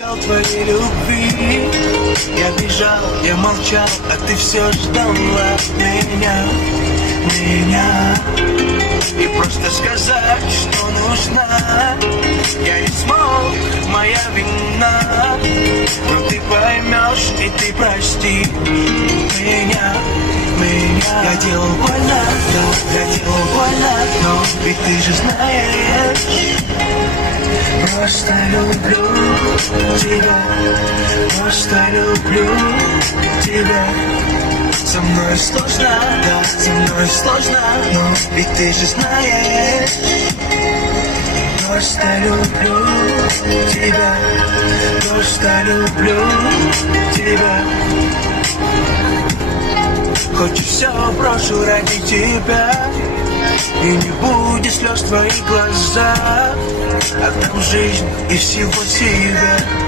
Твоей любви я бежал, я молчал, а ты все ждала меня. И просто сказать, что нужна, я не смог, моя вина. Но ты поймешь и ты прости меня. Я делал больно, да, я делал больно, но ведь ты же знаешь. Просто люблю тебя, просто люблю тебя. Со мной сложно, да, со мной сложно, но ведь ты же знаешь. Просто люблю тебя, просто люблю тебя. Хоть все брошу ради тебя, и не будет слез в твоих глазах. Отдам жизнь и всего себя.